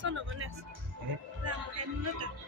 Sono con eso. La mujer no está.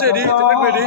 Xe đi, tụi mình về đi.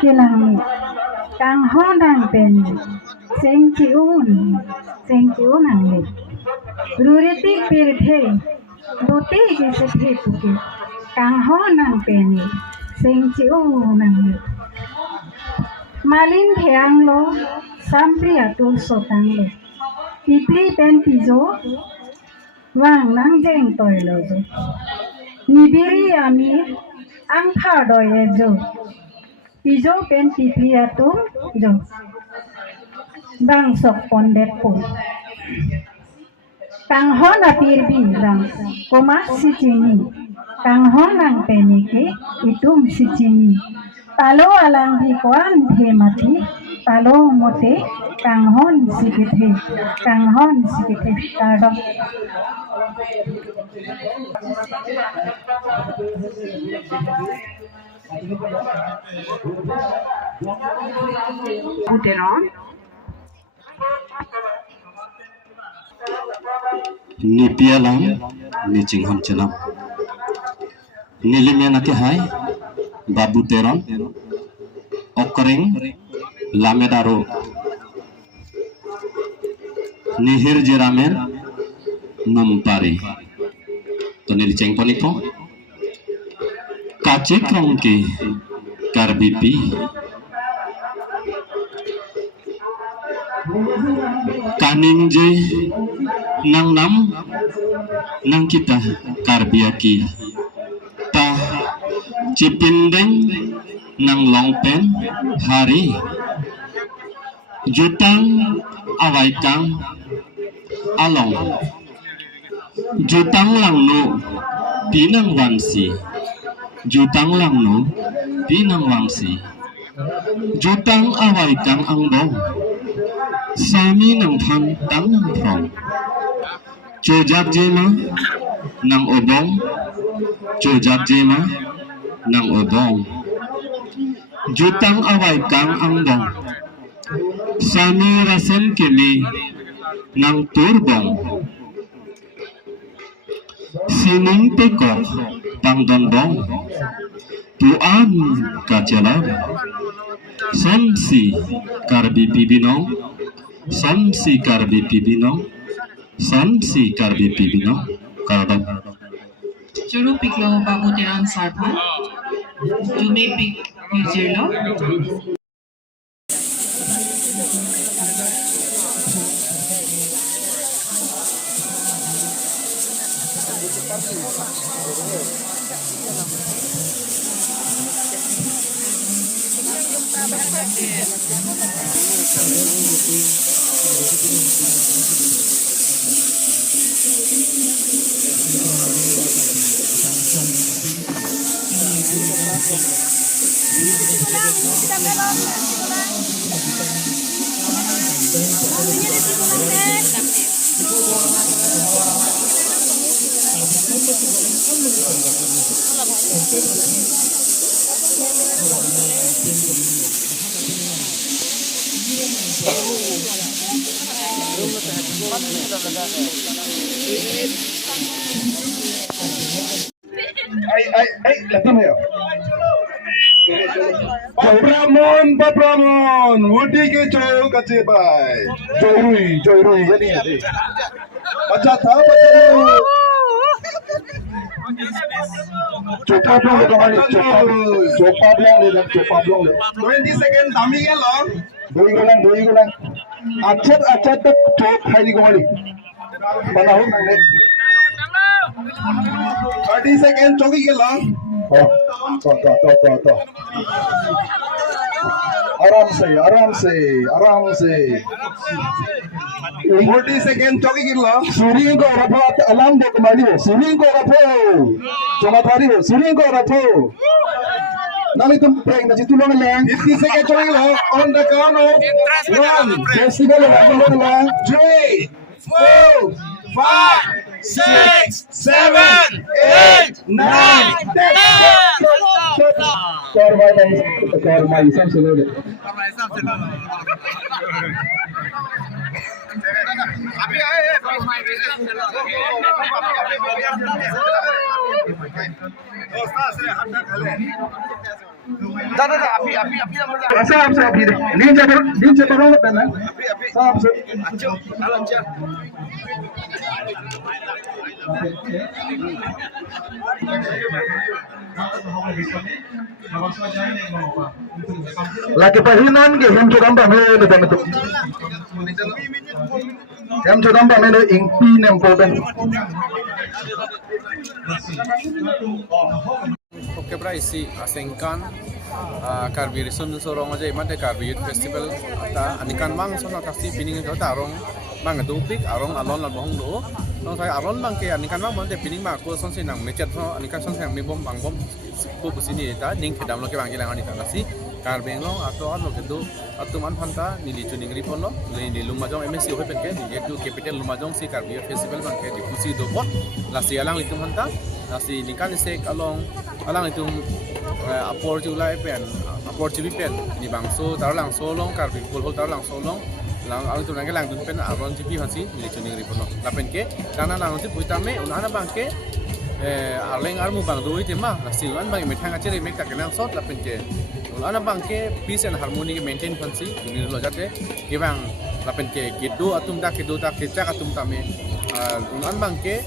kilang kang ho nang pen seng chiun nang le ruriti pirthe dote ke se the puke kang ho nang pen seng chiun nang le malin theang lo sampri atul sotang lo pipli pen pijo wang nang jeng toy lo jo nibiri ami ang pha doi e jo pijo pen pipli atul jo bang sok pondet pu kang ho na pirbi bang koma sicini kang ho nang penike itum sicini talo alang di kwan the mati talo mote kang hon sikithe tado Buteron ni pialang ni cinghon cenap ni limena ke hai babu teron okring lamedaro ni hirjiramen mumpari to ni cengpon itu kace krongke karbipi kaning je nang nam nang kita karbiaki ta cipindeng nang longpen hari jutang awai kang along jutang langno pinang wansi jutang langno pinang wangsi jutang awai kang angbong sami nang phan tang nang prong chojak jema nang obong chojak jema nang obong jutang awai kang angbong sami rasen kemi nang turbong sining tekok pangdonbong tuan kajalan sonsi karbi pibinong sonsi karbi pibinong sonsi karbi pibinong karadong Juru piklo babu teron sarpan jume pik hirjirlo Ay, latih ya. Babramon, Woody ke Joy kace bai. Joyrui jadi ya. Baca tahu baca lu. Copa blong kembali, copa blong le. 20 second dami ke lo. Doi gulang. Acet tuh cop hari kembali. Banahu nang le. 30 second choki ke lo. Oh, to. आराम से 40 second चौकी गिरला सूर्य को रफो alarm दे कमाली हो सूर्य को रफो चमत्कारी हो सूर्य को रफो नाली तुम ब्रेक ना जितु लोग ले 30 सेकंड चौकी गिरला on the count of 1 festival लगा 3 4 5 6 7 8 9 10 Kormai sam selo. Api kormai sam selo. Ustaz se hatta khale. Saab saab ini. Ninja baru benar. Saab saab. Lagi pahinan ke hem chodam bang le dan itu. Hem chodam bang le ingpi important. Oke bra isi asengkan Karbi Resun sorong aja imate Karbi Youth Festival ta anikan mang sono kasi pining ko tarong mang dupik arong alon la bohong do nong saya alon bang ke anikan mang monte pining ma ko son sinang mecet so anikan son sang mi bom bang bom ko busini ta ning kedam lo ke bang gilang ani ta nasi Karbi lo atau ano kedo atau man phanta nili chuning ri pon lo ni lumajong MSC ho pen ke ni edu capital lumajong si Karbi Youth Festival bang ke di pusi do bot lasi alang itu phanta nasi nikan isek along itu apor julai pen apor cibi pen ini bangso tarulang solong Karbi pulhol tarulang solong lang itu nangke lang dun pen aron cibi hansi ini cuning ripono lapen ke karena lang itu puitame unana bangke arleng armu bang doi tema nasi ulan bang metang aja remek tak kenal sot lapen ke unana bangke peace and harmony maintain hansi ini lo jate ke bang lapen ke kedo atum tak kecak atum tame unan bangke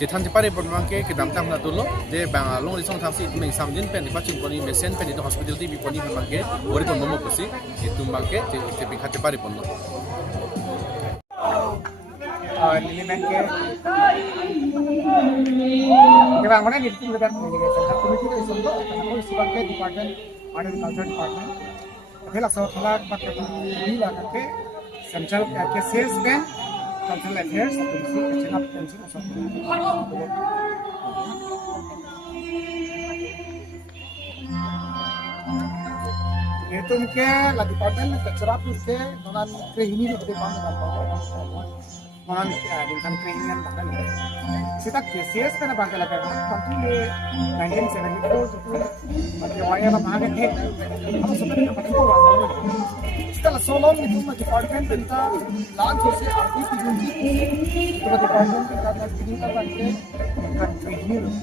Jitan di pare bangke ke damtang na dulu de bang long risong tangsi meng samjin pen di pacin poni mesen pen itu hospitality bi poni bangke ori pon momo pesi itu bangke te bi khate pare pon Lili bangke ke bang mana gitu kita central committee itu untuk bangke department agriculture department pela sawala pakai ini lah ke central ke sales bank Cultural Affairs, itu mungkin lagi paten kecerap itu dengan keinginan itu dengan keinginan bahkan kita KCS kan bangga lagi waktu di 1974 itu masih wayang apa kan apa sebenarnya apa itu setelah solong itu department kita launch होसे आगे की जो तो department kita begini kan kan keinginan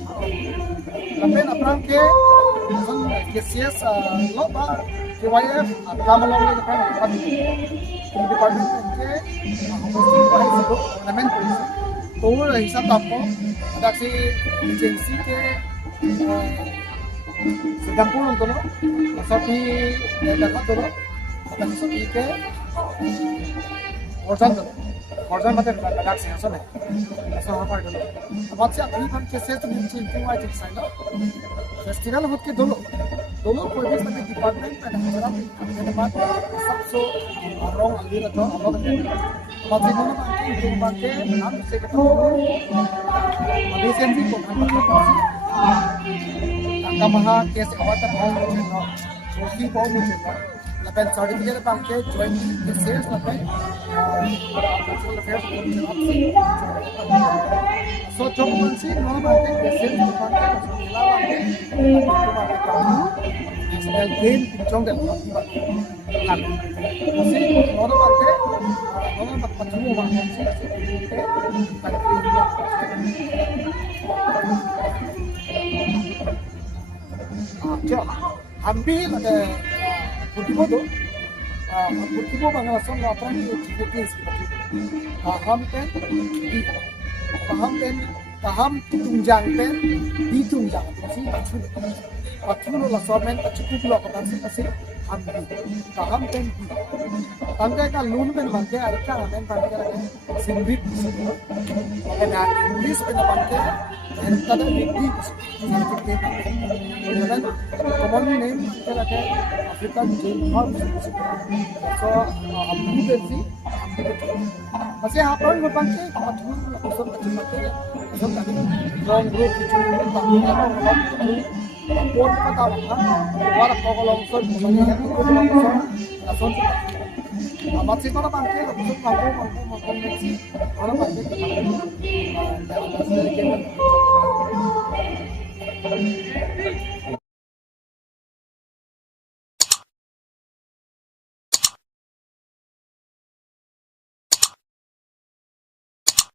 tapi apalagi ke KCS loba KYF lama-lama itu kan department ke ornament तो हिसाब आपको अदासी agency के Singapore उनको सभी देखा तो अदासी सभी के वर्जन मतलब अदासी है सुने ऐसा हो पाएगा अब आपसे अपनी फन के सेट में चिंतु आई थिंक साइड फेस्टिवल होत के दोनों कोई भी सभी डिपार्टमेंट में नजर आने बाद सबसे रॉन्ग अभी तो अलग है Masih dulu itu pakai enam sektor adesensi ko tamaha case awata mau cheno sosi ko mu cheno lapen certificate pakai join sales lapen cultural affairs so jomunsi no pakai sales pakai lawan national game pinjong dan kan masih no pakai orang tak percuma banget sih ambil ada bukti banget langsung apa nih bukti paham tunjang pen ditunjang sih Waktu lo somen cukup lo kata sih ambil paham pen tangkai kan lun pen bangke ada kan pen bangke ada singbit ada English pen bangke ada English dan common name ada African Jane Hall so ambil pen sih masih apa yang bangke waktu lo kosong kecil bangke kosong tadi long group itu bangke Pon kata apa? Warak kau kalau usul, kemudian itu langsung masih kalau bangke, langsung mampu nasi. Kalau bangke, ada sedikit